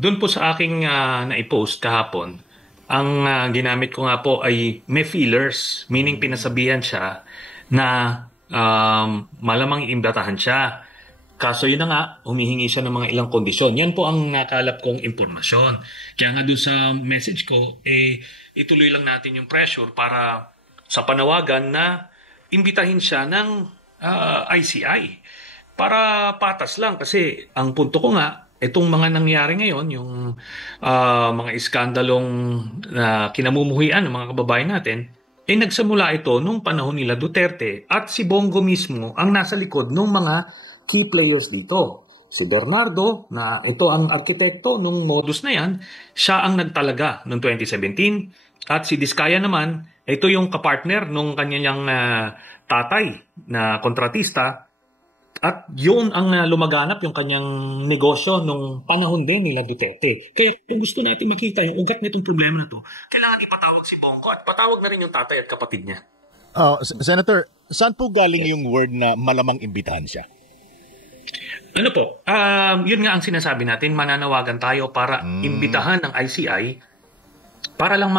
Doon po sa aking na-post kahapon, ang ginamit ko nga po ay may feelers, meaning pinasabihan siya na malamang iimbitahan siya. Kaso yun na nga, humihingi siya ng mga ilang kondisyon. Yan po ang nakalap kong impormasyon. Kaya nga doon sa message ko, ituloy lang natin yung pressure para sa panawagan na imbitahin siya ng ICI. Para patas lang kasi ang punto ko nga, itong mga nangyari ngayon, yung mga iskandalong kinamumuhian ng mga kababayan natin, nagsimula ito nung panahon nila Duterte at si Bongo mismo ang nasa likod ng mga key players dito. Si Bernardo, na ito ang arkitekto nung modus na yan, siya ang nagtalaga noong 2017. At si Diskaya naman, ito yung kapartner nung kanyang tatay na kontratista. At yun ang lumaganap yung kanyang negosyo nung panahon din nila Duterte. Kaya kung gusto natin makita yung ugat nitong problema na to, kailangan ipatawag si Bongo at patawag na rin yung tatay at kapatid niya. Senator, saan po galing yung word na malamang imbitahan siya? Ano po? Yun nga ang sinasabi natin, mananawagan tayo para imbitahan ng ICI para lang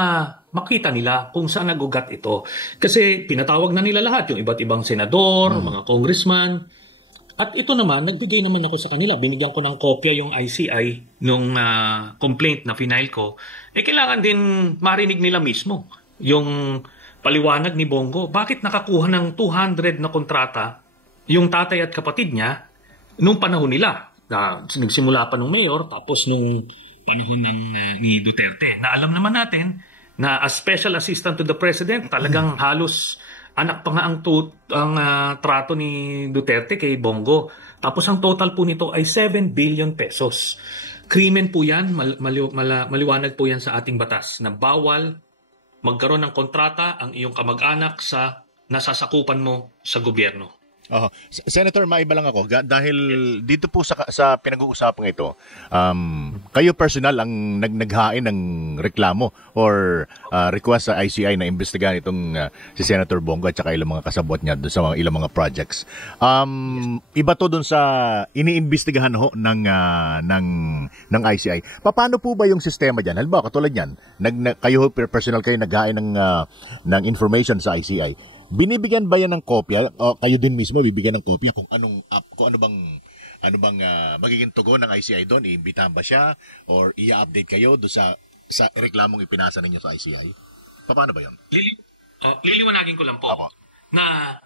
makita nila kung saan nagugat ito. Kasi pinatawag na nila lahat, yung iba't ibang senador, mga congressman. At ito naman, nagbigay naman ako sa kanila. Binigyan ko ng kopya yung ICI nung complaint na final ko. Kailangan din marinig nila mismo yung paliwanag ni Bongo. Bakit nakakuha ng 200 na kontrata yung tatay at kapatid niya nung panahon nila? Nagsimula pa nung mayor, tapos nung panahon ni Duterte. Na alam naman natin na as special assistant to the president, talagang halos anak pa nga ang trato ni Duterte kay Bongo. Tapos ang total po nito ay 7 billion pesos. Krimen po yan, maliwanag po yan sa ating batas na bawal magkaroon ng kontrata ang iyong kamag-anak sa nasasakupan mo sa gobyerno. Senator, maiba lang ako dahil dito po sa pinag-uusapang ito, kayo personal ang naghain ng reklamo or request sa ICI na imbestigahan itong si Senator Bongo at saka ilang mga kasabwat niya doon sa ilang mga projects. Iba to doon sa iniimbestigahan ng ICI. Paano po ba yung sistema diyan? Halimbawa katulad niyan, kayo personal kayo naghain ng information sa ICI. Binibigyan ba yan ng kopya o kayo din mismo bibigyan ng kopya kung ano bang magiging tugon ng ICI doon? Iimbitahan ba siya or i-update kayo doon sa reklamong ipinasa ninyo sa ICI? Paano ba 'yon? Liliwanagin ko lang po na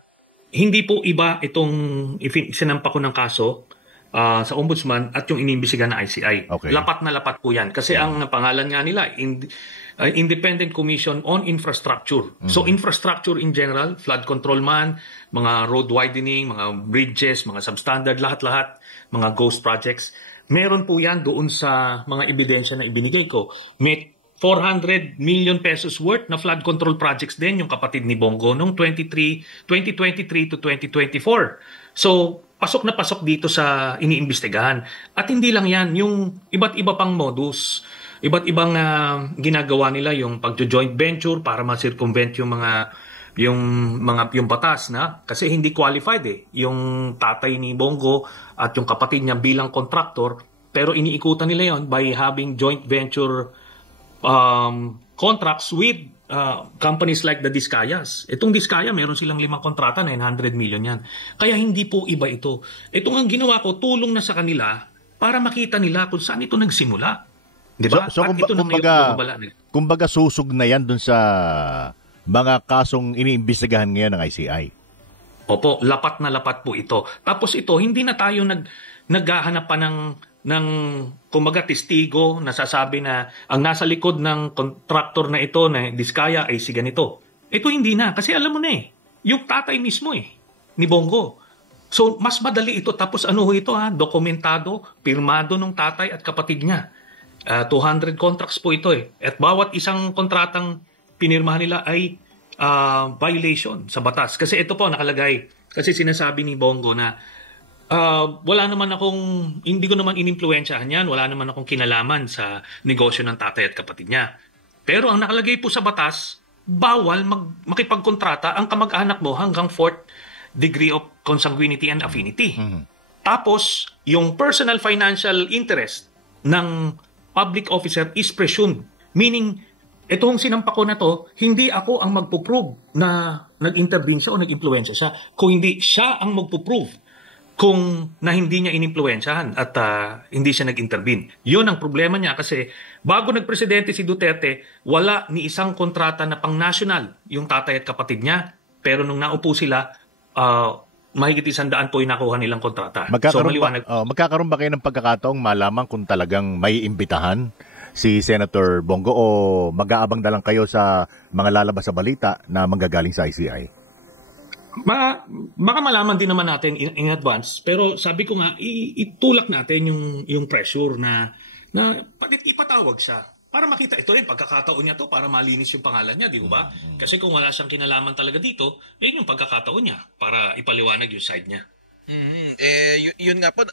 hindi po iba itong sinampa ko ng kaso sa ombudsman at yung iniimbestigahan ng ICI. Okay. Lapat na lapat po yan kasi ang pangalan nga nila Independent Commission on Infrastructure. So infrastructure in general, flood control man, mga road widening, mga bridges, mga substandard, lahat-lahat, mga ghost projects. Meron po yan doon sa mga ebidensya na ibinigay ko. May 400 million pesos worth na flood control projects din yung kapatid ni Bongo noong 2023 to 2024. So pasok na pasok dito sa iniimbestigahan. At hindi lang yan, yung iba't iba pang modus. Iba't ibang ginagawa nila yung pagjo-joint venture para ma-circumvent yung batas na kasi hindi qualified yung tatay ni Bongo at yung kapatid niya bilang contractor, pero iniikutan nila yon by having joint venture contracts with companies like the Diskayas. Itong Diskaya, meron silang 5 kontrata, 900 million yan. Kaya hindi po iba ito. Itong ang ginawa ko, tulong na sa kanila para makita nila kung saan ito nagsimula. Diba? So kumbaga susog na yan dun sa mga kasong iniimbestigahan ngayon ng ICI. Opo, lapat na lapat po ito. Tapos ito, hindi na tayo naghahanap pa ng kumbaga testigo na sasabi na ang nasa likod ng contractor na ito na Diskaya ay si ganito. Ito hindi na, kasi alam mo na yung tatay mismo ni Bongo. So mas madali ito, tapos ito dokumentado, pirmado ng tatay at kapatid niya. 200 contracts po ito At bawat isang kontratang pinirmahan nila ay violation sa batas. Kasi ito po nakalagay. Kasi sinasabi ni Bongo na hindi ko naman inimpluwensyahan yan. Wala naman akong kinalaman sa negosyo ng tatay at kapatid niya. Pero ang nakalagay po sa batas, bawal makipagkontrata ang kamag-anak mo hanggang 4th degree of consanguinity and affinity. Tapos, yung personal financial interest ng public officer is presumed. Meaning, itong sinampa ko na to, hindi ako ang magpo-prove na nag-intervene siya o nag-impluensya siya. Kung hindi siya ang magpo-prove kung na hindi niya inimpluwensyahan at hindi siya nag-intervene. Yun ang problema niya kasi bago nagpresidente si Duterte, wala ni isang kontrata na pang-national yung tatay at kapatid niya. Pero nung naupo sila, mahigit 100 po yung nakuha nilang kontrata. So maliwanag. Magkakaroon ba kayo ng pagkakataong malaman kung talagang may imbitahan si Senator Bongo o mag-aabang na lang kayo sa mga lalabas sa balita na manggagaling sa ICI? Baka malaman din naman natin in advance, pero sabi ko nga itulak natin yung pressure na ipatawag siya para makita ito rin pagkakataon niya to para malinis yung pangalan niya, di ba? Kasi kung wala siyang kinalaman talaga dito, yun yung pagkakataon niya para ipaliwanag yung side niya. Yun nga po,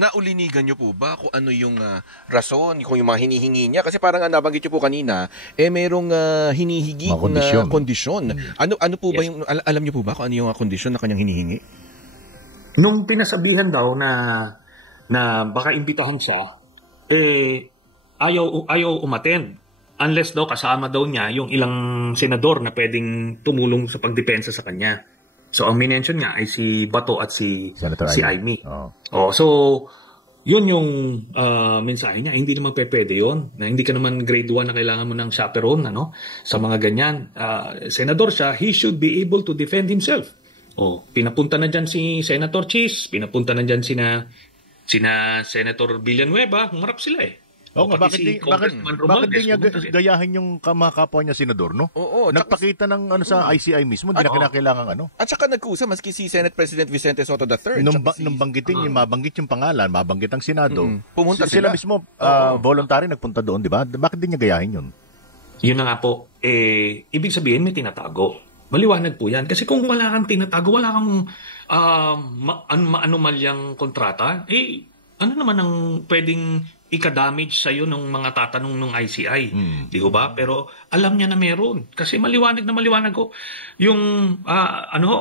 naulinigan nyo po ba kung ano yung rason, kung yung mga hinihingi niya? Kasi parang nabanggit nyo po kanina, merong hinihigi na kondisyon. Ano po ba yung, alam nyo po ba kung ano yung kondisyon na kanyang hinihingi? Nung pinasabihan daw na baka imbitahan siya, ayaw umattend. Unless daw kasama daw niya yung ilang senador na pwedeng tumulong sa pagdepensa sa kanya. So, ang minention nga ay si Bato at si Aimee. So, yun yung mensahe niya. Hindi naman pwede yun. Na hindi ka naman grade 1 na kailangan mo ng chaperone sa mga ganyan. Senador siya, he should be able to defend himself. Pinapunta na dyan si Senator Chis, pinapunta na dyan sina Senator Villanueva, humarap sila bakit di niya gayahin yung kapwa niya senador, no? Oo. Nagpakita ng sa ICI mismo, hindi na kinakailangan At saka nagkusa, maski si Senate President Vicente Soto III. Nung banggitin mabanggit yung pangalan, mabanggit ang Senado, pumunta sila mismo, voluntary nagpunta doon, di ba? Bakit di niya gayahin yun? Yun na nga po. Ibig sabihin may tinatago. Maliwanag po yan. Kasi kung wala kang tinatago, wala kang maanumalyang kontrata, ano naman ang pwedeng ika-damage sa'yo ng mga tatanong ng ICI. Di ba? Pero alam niya na meron. Kasi maliwanag ko. Yung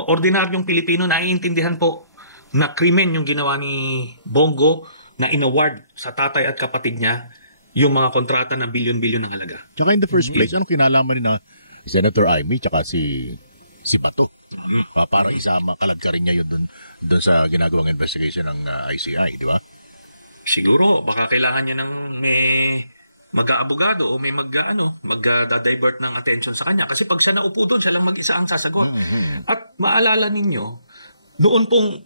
ordinaryong Pilipino naiintindihan po na krimen yung ginawa ni Bongo na inaward sa tatay at kapatid niya yung mga kontrata na bilyon-bilyon ng halaga. Tsaka in the first place, anong kinalaman ni Senator Aimee tsaka si Bato? Para isama, kalagsarin niya yun dun sa ginagawang investigation ng ICI, di ba? Siguro, baka kailangan niya ng may mag-aabogado o may mag-divert ng attention sa kanya. Kasi pag siya naupo doon, siya lang mag-isa ang sasagot. At maalala ninyo, noon pong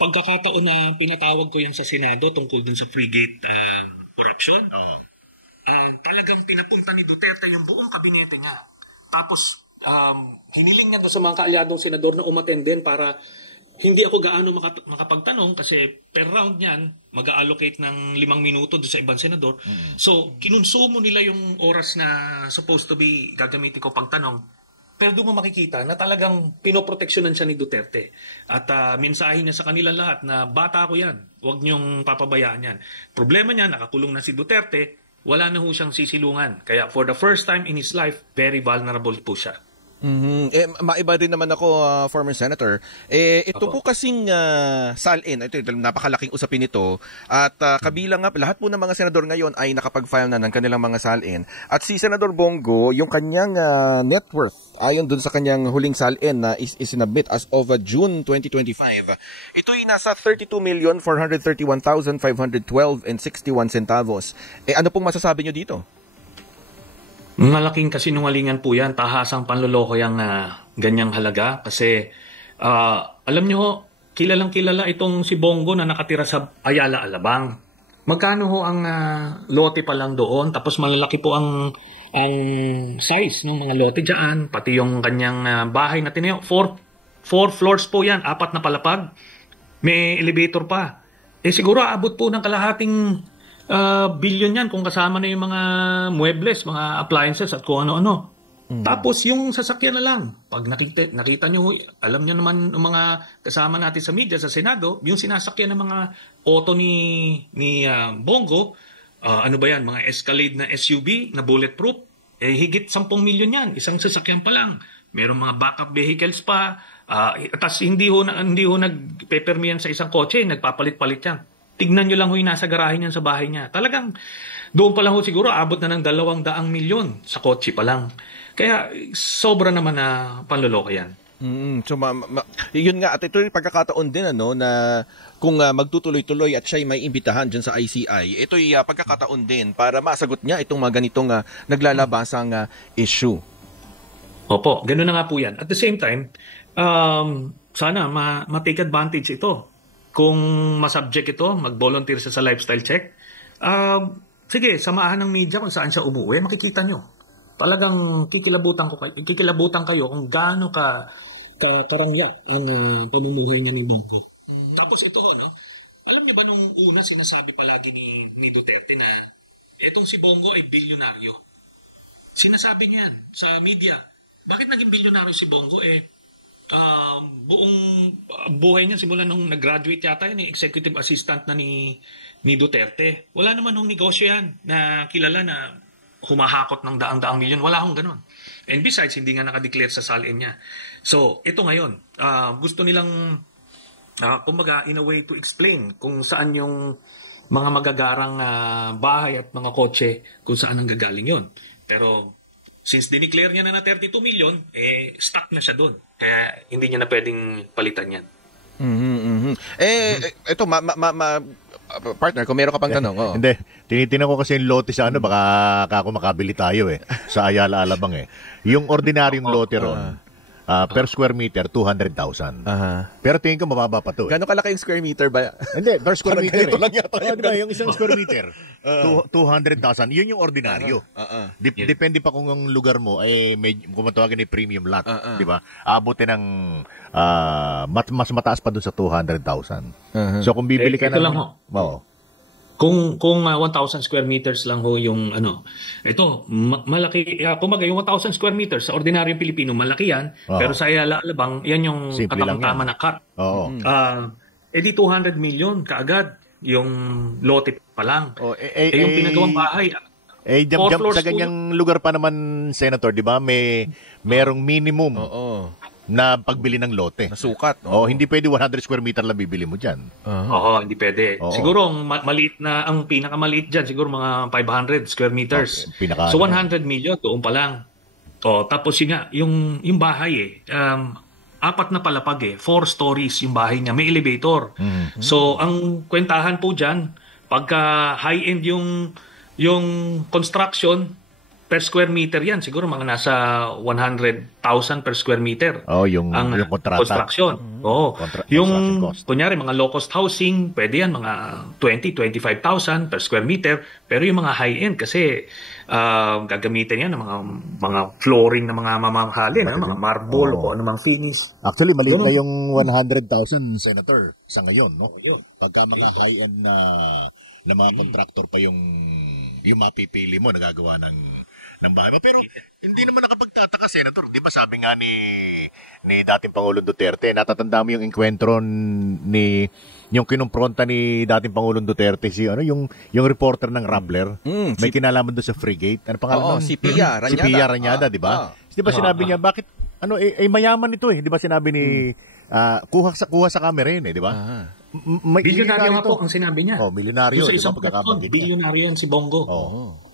pagkakataon na pinatawag ko yan sa Senado tungkol dun sa frigate corruption, talagang pinapunta ni Duterte yung buong kabinete niya. Tapos, hiniling niya sa mga kaalyadong senador na umattend din para hindi ako gaano makapagtanong kasi per round niyan, mag-allocate ng 5 minuto doon sa ibang senador. So, kinonsumo nila yung oras na supposed to be gagamitin ko pagtanong. Pero doon mo makikita na talagang pinoproteksyonan siya ni Duterte. At mensahe niya sa kanila lahat na bata ko yan. Huwag niyong papabayaan yan. Problema niya, nakakulong na si Duterte, wala na ho siyang sisilungan. Kaya for the first time in his life, very vulnerable po siya. Maiba din naman ako, former senator. Ito po kasing salin, ito napakalaking usapin nito. At kabilang nga, lahat po ng mga senador ngayon ay nakapag-file na ng kanilang mga salin. At si Senador Bongo, yung kanyang net worth, ayon dun sa kanyang huling salin na isinabit as of June 2025, ito ay nasa 32,431,512 and 61 centavos. Ano pong masasabi nyo dito? Malaking kasinungalingan po yan, tahasang panloloko yung ganyang halaga. Kasi alam nyo, kilalang kilala itong si Bongo na nakatira sa Ayala, Alabang. Magkano ho ang lote pa lang doon? Tapos malalaki po ang size ng mga lote dyan. Pati yung kanyang bahay na tinayo. 4 floors po yan, 4 na palapag. May elevator pa. Siguro abot po ng kalahating billion yan kung kasama na yung mga muebles, mga appliances at kung ano-ano. Tapos yung sasakyan na lang. Pag nakita nyo, alam nyo naman yung mga kasama natin sa media, sa Senado, yung sinasakyan ng mga auto ni Bongo, ano ba yan, mga Escalade na SUV na bulletproof, higit 10 milyon yan. Isang sasakyan pa lang. Meron mga backup vehicles pa. Tapos hindi ho nagpepermiyan sa isang kotse, nagpapalit-palit yan. tignan nyo lang ho yung nasa garahe niyan sa bahay niya. Talagang doon pa lang ho siguro abot na ng 200,000,000 sa kotse pa lang. Kaya sobra naman na panloloko yan. So yun nga, at ito yung pagkakataon din na kung magtutuloy-tuloy at siya'y may imbitahan dyan sa ICI, ito'y pagkakataon din para masagot niya itong mga ganitong naglalabasang issue. Opo, ganoon na nga po yan. At the same time, sana ma-take advantage ito. Kung masubject ito, mag-volunteer sa lifestyle check, sige, samahan ng media kung saan siya umuwi, makikita nyo. Talagang kikilabutan kayo kung gaano karangya ang pamumuhay niya ni Bongo. Tapos ito no? Alam niyo ba nung una sinasabi palagi ni Duterte na etong si Bongo ay bilyonaryo. Sinasabi niya yan sa media. Bakit naging bilyonaryo si Bongo? Buong buhay niya simula nung nag-graduate yata yan, executive assistant na ni Duterte. Wala naman nung negosyo yan na kilala na humahakot ng daang-daang milyon. Wala akong ganun. And besides, hindi nga nakadeclare sa salin niya. So, ito ngayon, gusto nilang, kumbaga, in a way to explain kung saan yung mga magagarang bahay at mga kotse, kung saan ang gagaling yon. Pero, since dineclare niya na 32 million, stuck na siya doon. Kaya, hindi niya na pwedeng palitan yan. Ito, partner, kung meron ka pang tanong. Oh. Hindi, tinitingnan ko kasi yung lote sa baka ako makabili tayo sa Ayala Alabang Yung ordinaryong lote ron, per square meter, 200,000. Pero tingin ko mababa pa to. Gano'ng kalaki yung square meter ba? Hindi, per square meter. Ganito lang yata. Diba, yung isang square meter, 200,000. Yun yung ordinaryo. Depende pa kung ang lugar mo kung matawagin ay premium lot. Di ba? Abutin ng mas mataas pa dun sa 200,000. So kung bibili ka ito lang ho. Kung 1,000 square meters lang ho yung ito, malaki, kumbaga yung 1,000 square meters sa ordinaryong Pilipino, malaki yan, pero sa Ayala Alabang, yan yung katamtama na cut. Di 200 million kaagad yung lote pa lang. Yung pinagawang bahay, sa ganyang lugar pa naman, Senator, di ba, merong minimum na pagbili ng lote. Nasukat. Hindi pwede 100 square meter lang bibili mo dyan. Hindi pwede. Siguro, maliit na, ang pinakamaliit dyan, siguro mga 500 square meters. So, 100 million, doon pa lang. Tapos yung bahay apat na palapag 4 stories yung bahay niya. May elevator. So, ang kwentahan po dyan, pagka high-end yung construction, per square meter yan, siguro mga nasa 100,000 per square meter. Yung kontrata. Construction. Yung, kunyari, mga low-cost housing, pwede yan, mga 20,000, 25,000 per square meter. Pero yung mga high-end, kasi gagamitin yan ng mga flooring na mga mamahalin, mga marble o anumang finish. Actually, maliit na yung 100,000, Senator, sa ngayon, no? Pagka mga high-end na mga contractor pa yung mapipili mo, nagagawa ng bahay. Pero hindi naman nakapagtataka, Senator. Di ba sabi nga ni dating Pangulong Duterte, natatanda mo yung enkwentro yung kinumpronta ni dating Pangulong Duterte yung reporter ng Rambler. May kinalaman doon sa frigate. Ano pangalan nun? Si Pia Ranyada. Si Pia Ranyada, di ba? Di ba sinabi niya, bakit, mayaman ito Di ba sinabi ni, kuha sa camera yun di ba? Bilyonaryo nga po ang sinabi niya. Milyonaryo. Sa isang pagkakabangkit. Bilyonaryo yan si Bongo.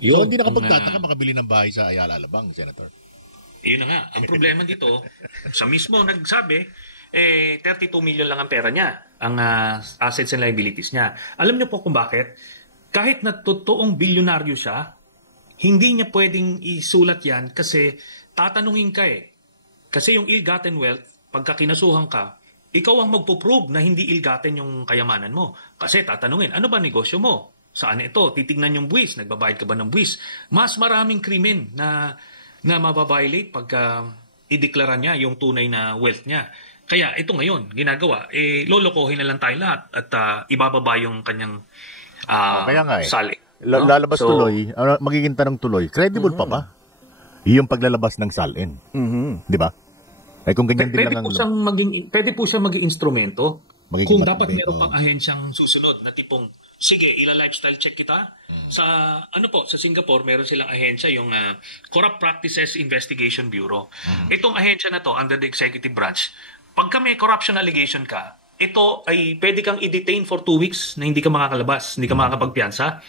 So, hindi nakapagtataka makabili ng bahay sa Ayala Alabang, Senator. Yun na nga. Ang problema dito, sa mismo nagsabi, 32 million lang ang pera niya, ang assets and liabilities niya. Alam niyo po kung bakit? Kahit na totoong bilyonaryo siya, hindi niya pwedeng isulat yan kasi tatanungin ka Kasi yung ill-gotten wealth, pagka kinasuhan ka, ikaw ang magpo-prove na hindi ill-gotten yung kayamanan mo. Kasi tatanungin, ano ba negosyo mo? Saan ito? Titignan yung buwis. Nagbabayad ka ba ng buwis? Mas maraming krimen na mababiolate pagka ideklara niya yung tunay na wealth niya. Kaya ito ngayon, ginagawa, lolokohin na lang tayo lahat at ibababa yung kanyang sali. Lalabas tuloy, magiging tanong tuloy, credible pa ba yung paglalabas ng salin? Di ba? Kung ganyan din lang pwede po siyang maging instrumento kung dapat matibay, meron pang ahensyang susunod na tipong, sige, ila-lifestyle check kita. Sa Singapore, meron silang ahensya, yung Corrupt Practices Investigation Bureau. Itong ahensya na to, under the executive branch, pagka may corruption allegation ka, ito ay pwede kang i-detain for 2 weeks na hindi ka makakalabas, hindi ka makakapagpiyansa.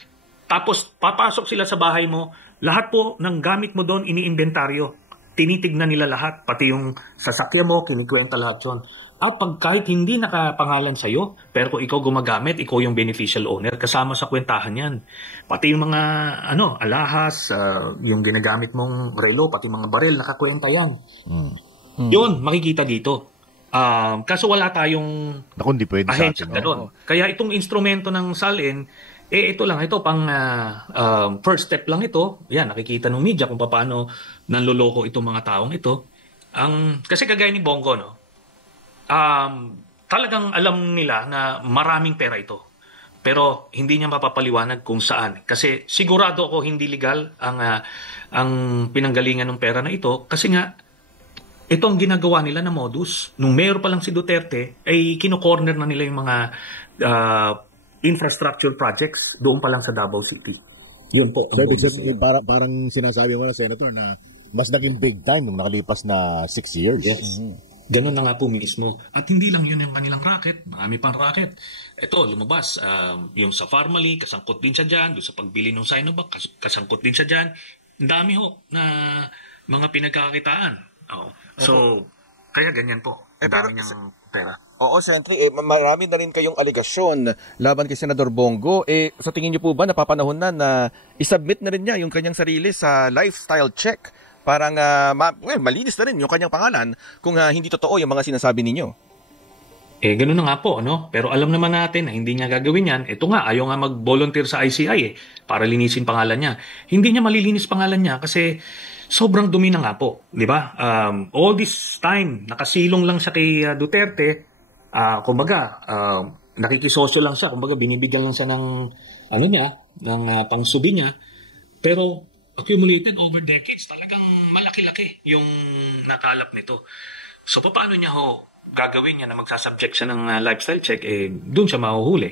Tapos papasok sila sa bahay mo, lahat po ng gamit mo doon iniimbentaryo. Tinitignan nila lahat, pati yung sasakyan mo, kinikwenta lahat yun. At pag kahit hindi nakapangalan sa'yo, pero kung ikaw gumagamit, ikaw yung beneficial owner, kasama sa kwentahan yan. Pati yung mga alahas, yung ginagamit mong relo, pati mga baril, nakakwenta yan. Yun, makikita dito. Kaso wala tayong Naku, hindi pwede sa ahensya atin. ganun. Kaya itong instrumento ng SALN, ito lang, ito pang first step lang ito. Yan, nakikita ng media kung paano nanloloko itong mga taong ito. Kasi kagaya ni Bongo, no? Talagang alam nila na maraming pera ito. Pero hindi niya mapapaliwanag kung saan. Kasi sigurado ako hindi legal ang pinanggalingan ng pera na ito. Kasi nga, itong ginagawa nila na modus, nung mayor pa lang si Duterte, ay kino-corner na nila yung mga infrastructure projects doon pa lang sa Davao City. Yun po. So, parang sinasabi mo na, Senator, na mas naging big time nung nakalipas na 6 years. Yes. Ganun na nga po mismo. At hindi lang yun yung kanilang racket. Marami pang racket. Ito, lumabas. Yung sa Farmally, kasangkot din siya dyan. Doon sa pagbili ng Sinovac, kasangkot din siya dyan. Ang dami ho na mga pinagkakakitaan. So, kaya ganyan po. Ang dami niyang pera. Oo, Sentry, marami na rin kayong aligasyon laban kay Senador Bongo. Sa tingin niyo po ba napapanahon na isubmit na rin niya yung kanyang sarili sa lifestyle check? Parang malinis na rin yung kanyang pangalan kung hindi totoo yung mga sinasabi ninyo. Ganun na nga po, ano? Pero alam naman natin na hindi niya gagawin yan. Ito nga, ayaw nga mag-volunteer sa ICI para linisin pangalan niya. Hindi niya malilinis pangalan niya kasi sobrang dumi na nga po. Di ba? All this time, nakasilong lang siya kay Duterte. Kumbaga, nakikisosyo lang siya. Kumbaga, binibigyan lang siya ng, ng pangsubi niya. Pero, accumulated over decades, talagang malaki-laki yung nakalap nito. So, paano niya gagawin niya na magsasubject siya ng lifestyle check? Doon siya mahuhuli.